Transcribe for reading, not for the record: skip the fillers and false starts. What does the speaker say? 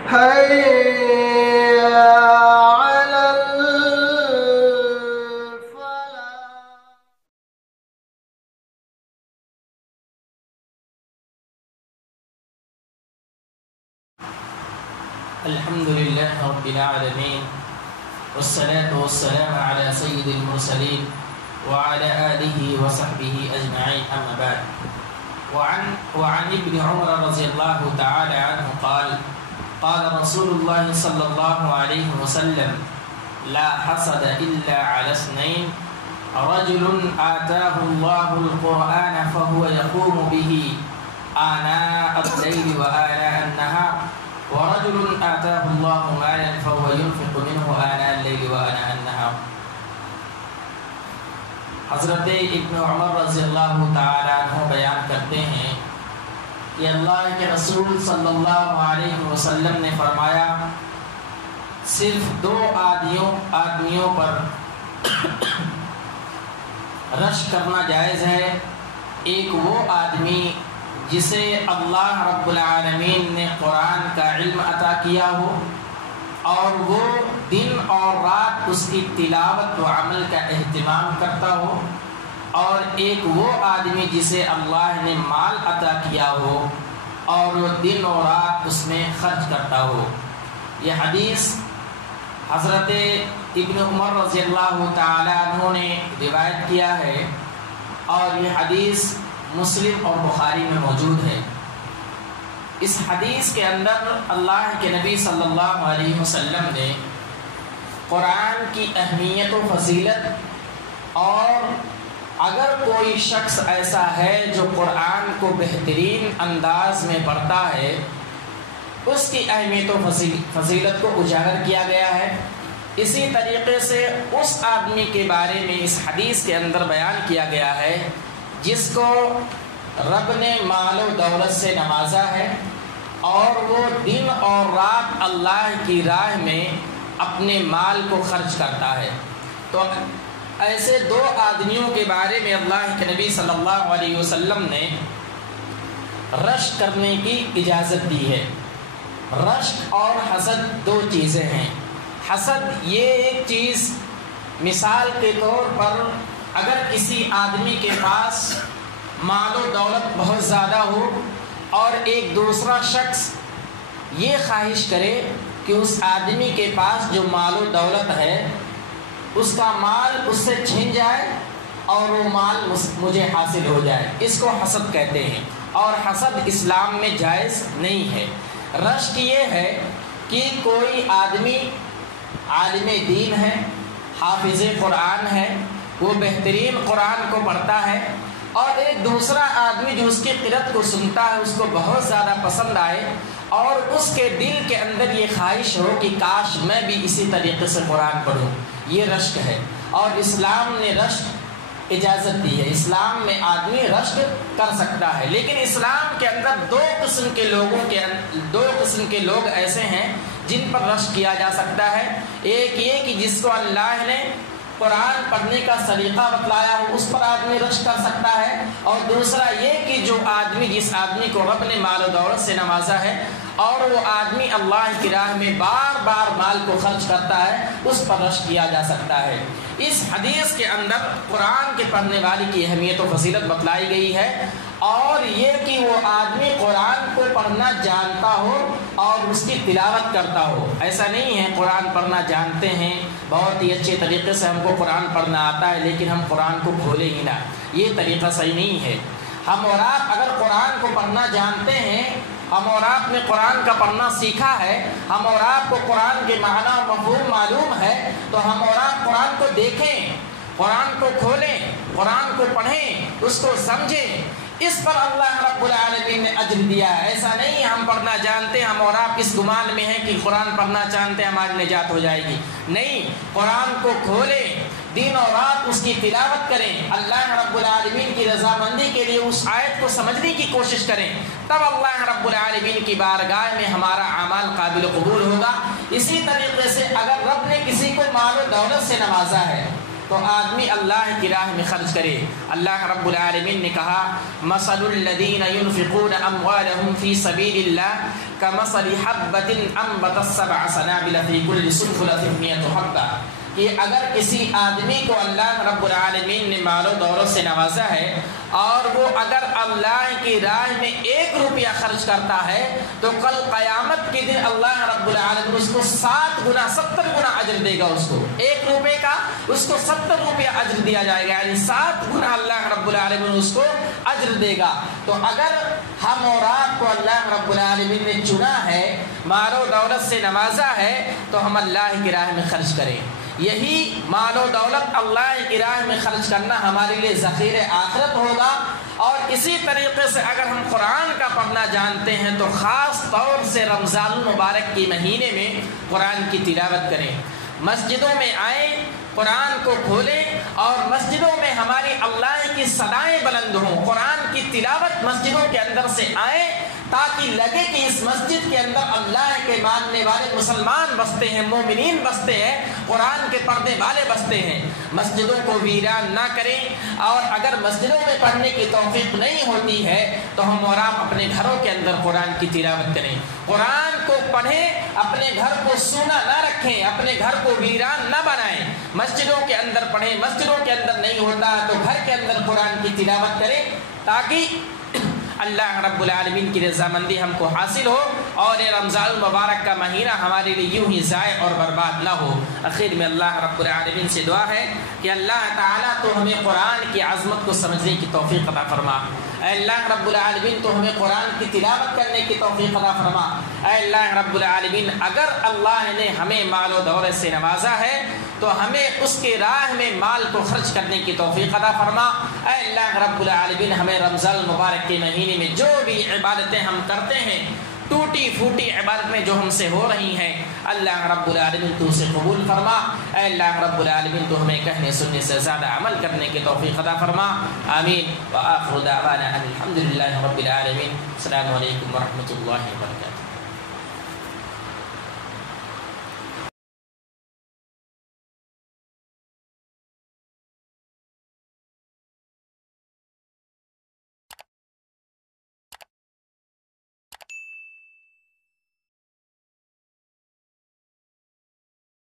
حي على الفلاح. الحمد لله رب العالمين، والصلاة والسلام على سيد المرسلين وعلى آله وصحبه أجمعين، أما بعد. وعن ابن عمر رضي الله تعالى عنه قال قال رسول الله صلى الله عليه وسلم: لا حسد إلا على اثنين، رجل آتاه الله القرآن فهو يقوم به آناء الليل وآناء النهار، ورجل آتاه الله مالا فهو ينفق منه آناء الليل وآناء النهار. حضرت ابن عمر رضی اللہ تعالیٰ عنہ بیان کرتے ہیں کہ اللہ کے رسول صلی اللہ علیہ وسلم نے فرمایا، صرف دو آدمیوں پر رشک کرنا جائز ہے. ایک وہ آدمی جسے اللہ رب العالمین نے قرآن کا علم عطا کیا ہو اور وہ دن اور رات اس کی تلاوت و عمل کا اہتمام کرتا ہو، اور ایک وہ آدمی جسے اللہ نے مال عطا کیا ہو اور وہ دن و رات اس میں خرچ کرتا ہو. یہ حدیث حضرت ابن عمر رضی اللہ تعالی عنہ نے روایت کیا ہے، اور یہ حدیث مسلم اور بخاری میں موجود ہے. اس حدیث کے اندر اللہ کے نبی صلی اللہ علیہ وسلم نے قرآن کی اہمیت و فضیلت، اور اگر کوئی شخص ایسا ہے جو قرآن کو بہترین انداز میں پڑھتا ہے، اس کی اہمیت و فضیلت کو اجاگر کیا گیا ہے. اسی طریقے سے اس آدمی کے بارے میں اس حدیث کے اندر بیان کیا گیا ہے جس کو رب نے مال و دولت سے نوازا ہے اور وہ دن اور رات اللہ کی راہ میں اپنے مال کو خرچ کرتا ہے. تو ایسے دو آدمیوں کے بارے میں اللہ کے نبی صلی اللہ علیہ وسلم نے رشک کرنے کی اجازت دی ہے. رشک اور حسد دو چیزیں ہیں. حسد یہ ایک چیز، مثال کے طور پر اگر کسی آدمی کے پاس مال و دولت بہت زیادہ ہو اور ایک دوسرا شخص یہ خواہش کرے کہ اس آدمی کے پاس جو مال و دولت ہے اس کا مال اس سے چھن جائے اور وہ مال مجھے حاصل ہو جائے، اس کو حسد کہتے ہیں، اور حسد اسلام میں جائز نہیں ہے. رشک یہ ہے کہ کوئی آدمی عالم دین ہے، حافظ قرآن ہے، وہ بہترین قرآن کو پڑھتا ہے، اور ایک دوسرا آدمی جو اس کی قرأت کو سنتا ہے اس کو بہت زیادہ پسند آئے اور اس کے دل کے اندر یہ خواہش ہو کہ کاش میں بھی اسی طریقے سے قرآن پڑھوں. یہ رشک ہے، اور اسلام نے رشک اجازت دی ہے. اسلام میں آدمی رشک کر سکتا ہے، لیکن اسلام کے اندر دو قسم کے لوگ ایسے ہیں جن پر رشک کیا جا سکتا ہے. ایک یہ کہ جس کو اللہ نے قرآن پڑھنے کا سلیقہ بتلایا ہو اس پر آدمی رشک کر سکتا ہے، اور دوسرا یہ کہ جس آدمی کو رب نے مال و دولت سے نوازا ہے اور وہ آدمی اللہ کی راہ میں بار بار مال کو خرچ کرتا ہے، اس پر رشک کیا جا سکتا ہے. اس حدیث کے اندر قرآن کے پڑھنے والے کی اہمیت و فضیلت بتلائی گئی ہے، اور یہ کہ وہ آدمی قرآن کو پڑھنا جانتا ہو اور اس کی تلاوت کرتا ہو. ایسا نہیں ہے قرآن پڑھنا جانتے ہیں، بہت ہی اچھے طریقے سے ہم کو قرآن پڑھنا آتا ہے لیکن ہم قرآن کو کھولیں ہی نہ، یہ طریقہ صحیح نہیں ہے. ہم اور آپ اگر قرآن کو پڑھنا جانتے ہیں، ہم اور آپ نے قرآن کا پڑھنا سیکھا ہے، ہم اور آپ کو قرآن کے معنی و مفہوم معلوم ہے، تو ہم اور آپ قرآن کو دیکھیں، قرآن کو کھولیں، قرآن کو پڑھیں، اس کو سمجھیں. اس پر اللہ رب العالمین نے اجر دیا ہے. ایسا نہیں ہم پڑھنا جانتے ہم اور آپ اس گمان میں ہیں کہ قرآن پڑھنا جانتے ہماری نجات ہو جائے گی. نہیں، قرآن کو کھولیں، دن اور رات اس کی تلاوت کریں، اللہ رب العالمین کی رضامندی کے لیے اس آیت کو سمجھنے کی کوشش کریں، تب اللہ رب العالمین کی بارگاہ میں ہمارا اعمال قابل قبول ہوگا. اسی طریقے سے اگر رب نے کسی کو مال و دولت سے نوازا ہے تو آدمی اللہ کی راہ میں خرچ کرے۔ اللہ رب العالمین نے کہا مثل الذین ينفقون اموالهم فی سبیل اللہ کمثل حبۃ انبتت سبع سنابل فی کل سنبلۃ 100 حبۃ، کہ اگر کسی آدمی کو اللہ رب العالمین نے مال و دولت سے نوازا ہے اور وہ اگر اللہ کی راہ میں 1 روپیہ خرچ کرتا ہے تو کل قیامت کے دن اللہ رب العالمین اس کو 7 گنا 70 گنا اجر دے گا۔ اس کو 1 روپے کا اس کو 70 روپیہ اجر دیا جائے گا، یعنی 7 گنا اللہ رب العالمین اس کو اجر دے گا۔ تو اگر ہم اور آپ کو اللہ رب العالمین نے چنا ہے، مال و دولت سے نوازا ہے، تو ہم اللہ کی راہ میں خرچ کریں۔ یہی مال و دولت اللہ کی راہ میں خرچ کرنا ہمارے لیے ذخیرہ آخرت ہوگا۔ اور اسی طریقے سے اگر ہم قرآن کا پڑھنا جانتے ہیں تو خاص طور سے رمضان المبارک کے مہینے میں قرآن کی تلاوت کریں، مسجدوں میں آئیں، قرآن کو کھولیں اور مسجدوں میں ہماری اللہ کی صدائیں بلند ہوں، قرآن کی تلاوت مسجدوں کے اندر سے آئیں تاکہ لگے کہ اس مسجد کے اندر اللہ کے ماننے والے مسلمان بستے ہیں، مومنین بستے ہیں، قرآن کے پڑھنے والے بستے ہیں۔ مسجدوں کو ویران نہ کریں، اور اگر مسجدوں میں پڑھنے کی توفیق نہیں ہوتی ہے تو ہم اور آپ اپنے گھروں کے اندر قرآن کی تلاوت کریں، قرآن کو پڑھیں، اپنے گھر کو سونا نہ رکھیں، اپنے گھر کو ویران نہ بنائیں، مسجدوں کے اندر پڑھیں۔ مسجدوں کے اندر نہیں ہوتا تو گھر کے اندر قرآن کی تلاوت کریں تاکہ اللہ رب العالمین کی رضامندی ہم کو حاصل ہو اور یہ رمضان المبارک کا مہینہ ہمارے لیے یوں ہی ضائع اور برباد نہ ہو۔ آخر میں اللہ رب العالمین سے دعا ہے کہ اللہ تعالیٰ تو ہمیں قرآن کی عظمت کو سمجھنے کی توفیق عطا فرما۔ اے اللہ رب العالمین تو ہمیں قرآن کی تلاوت کرنے کی توفیق عطا فرما۔ اے اللہ رب العالمین اگر اللہ نے ہمیں مال و دولت سے نوازا ہے تو ہمیں اس کے راہ میں مال کو خرچ کرنے کی توفیق عطا فرما۔ اے اللہ رب العالمین ہمیں رمضان المبارک کے مہینے میں جو بھی عبادتیں ہم کرتے ہیں، ٹوٹی پھوٹی عبادتیں جو ہم سے ہو رہی ہیں، اللہ رب العالمین تو اسے قبول فرما۔ اے اللہ رب العالمین تو ہمیں کہنے سننے سے زیادہ عمل کرنے کی توفیق عطا فرما۔ آمین۔ وآخر دعوانا ان الحمد للہ رب العالمین۔ السلام علیکم ورحمۃ اللہ وبرکاتہ۔